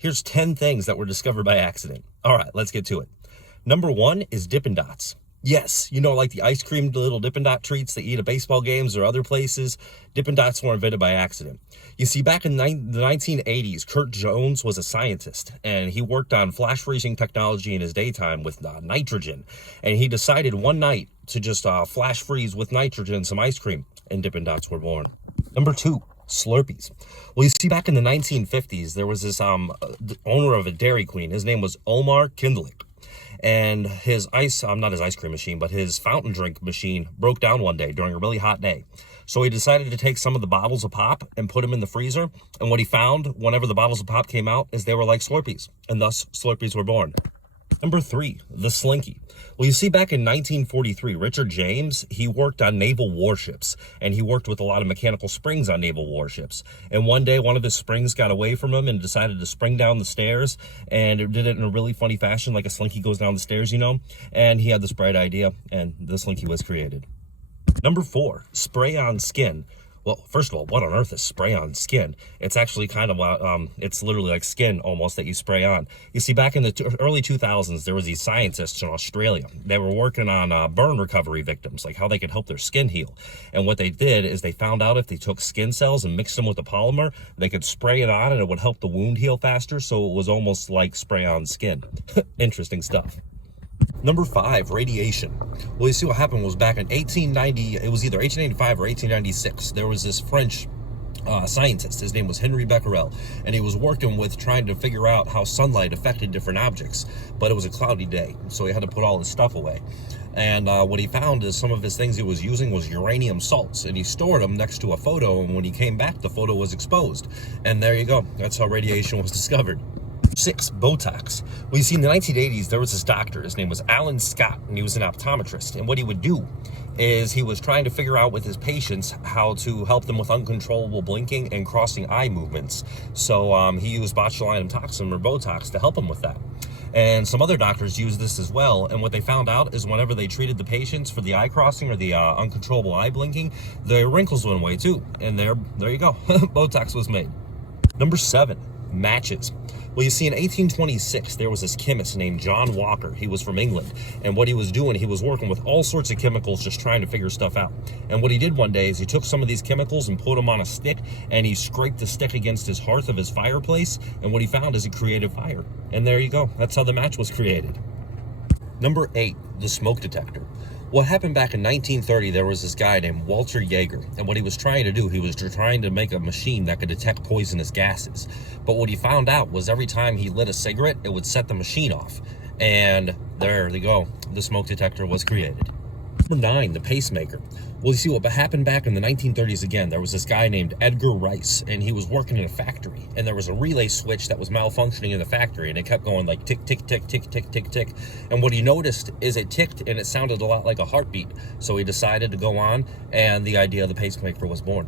Here's 10 things that were discovered by accident. All right, let's get to it. Number 1 is Dippin' Dots. Yes, you know, like the ice cream little Dippin' Dot treats that you eat at baseball games or other places. Dippin' Dots were invented by accident. You see, back in the 1980s, Kurt Jones was a scientist, and he worked on flash freezing technology in his daytime with nitrogen. And he decided one night to just flash freeze with nitrogen some ice cream, and Dippin' Dots were born. Number 2, Slurpees. Well, you see, back in the 1950s, there was this owner of a Dairy Queen. His name was Omar Kindlick. And his not his ice cream machine, but his fountain drink machine broke down one day during a really hot day. So he decided to take some of the bottles of pop and put them in the freezer. And what he found whenever the bottles of pop came out is they were like Slurpees, and thus Slurpees were born. Number 3, the Slinky. Well, you see, back in 1943, Richard James, he worked on naval warships, and he worked with a lot of mechanical springs on naval warships. And one day, one of his springs got away from him and decided to spring down the stairs, and it did it in a really funny fashion, like a Slinky goes down the stairs, you know? And he had this bright idea, and the Slinky was created. Number 4, spray on skin. Well, first of all, what on earth is spray on skin? It's actually kind of, it's literally like skin almost that you spray on. You see, back in the early 2000s, there was these scientists in Australia. They were working on burn recovery victims, like how they could help their skin heal. And what they did is they found out if they took skin cells and mixed them with a polymer, they could spray it on and it would help the wound heal faster. So it was almost like spray on skin. Interesting stuff. Number 5, radiation. Well, you see, what happened was back in 1890, it was either 1885 or 1896, there was this French scientist. His name was Henry Becquerel, and he was working with trying to figure out how sunlight affected different objects, but it was a cloudy day, so he had to put all his stuff away. And what he found is some of his things he was using was uranium salts, and he stored them next to a photo, and when he came back, the photo was exposed. And there you go. That's how radiation was discovered. 6, Botox. Well, you see, in the 1980s, there was this doctor. His name was Alan Scott, and he was an optometrist. And what he would do is he was trying to figure out with his patients how to help them with uncontrollable blinking and crossing eye movements. So he used botulinum toxin or Botox to help him with that. And some other doctors use this as well. And what they found out is whenever they treated the patients for the eye crossing or the uncontrollable eye blinking, the wrinkles went away too. And there you go. Botox was made. Number 7, matches. Well, you see, in 1826, there was this chemist named John Walker. He was from England. And what he was doing, he was working with all sorts of chemicals, just trying to figure stuff out. And what he did one day is he took some of these chemicals and put them on a stick, and he scraped the stick against his hearth of his fireplace. And what he found is he created fire. And there you go. That's how the match was created. Number 8, the smoke detector. What happened back in 1930, there was this guy named Walter Jaeger, and what he was trying to do, he was trying to make a machine that could detect poisonous gases. But what he found out was every time he lit a cigarette, it would set the machine off. And there you go, the smoke detector was created. Number 9, the pacemaker. Well, you see, what happened back in the 1930s again, there was this guy named Edgar Rice, and he was working in a factory, and there was a relay switch that was malfunctioning in the factory, and it kept going like tick, tick, tick, tick, tick, tick, tick. And what he noticed is it ticked, and it sounded a lot like a heartbeat. So he decided to go on, and the idea of the pacemaker was born.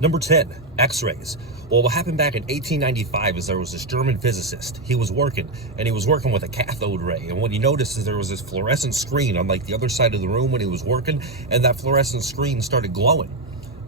Number 10, X-rays. Well, what happened back in 1895 is there was this German physicist. He was working with a cathode ray. And what he noticed is there was this fluorescent screen on like the other side of the room when he was working, and that fluorescent screen started glowing.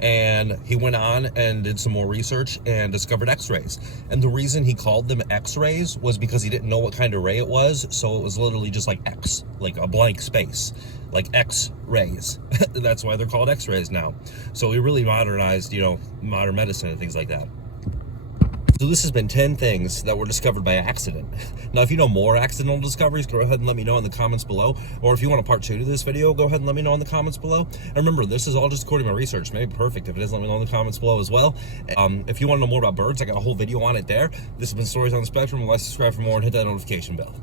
And he went on and did some more research and discovered X-rays. And the reason he called them X-rays was because he didn't know what kind of ray it was. So it was literally just like X, like a blank space, like X-rays. That's why they're called X-rays now. So we really modernized, modern medicine and things like that. So this has been 10 things that were discovered by accident. Now, if you know more accidental discoveries, go ahead and let me know in the comments below. Or if you want a part 2 to this video, go ahead and let me know in the comments below. And remember, this is all just according to my research. Maybe perfect. If it is, let me know in the comments below as well. If you want to know more about birds, I got a whole video on it there. This has been Stories on the Spectrum. Like, subscribe for more, and hit that notification bell.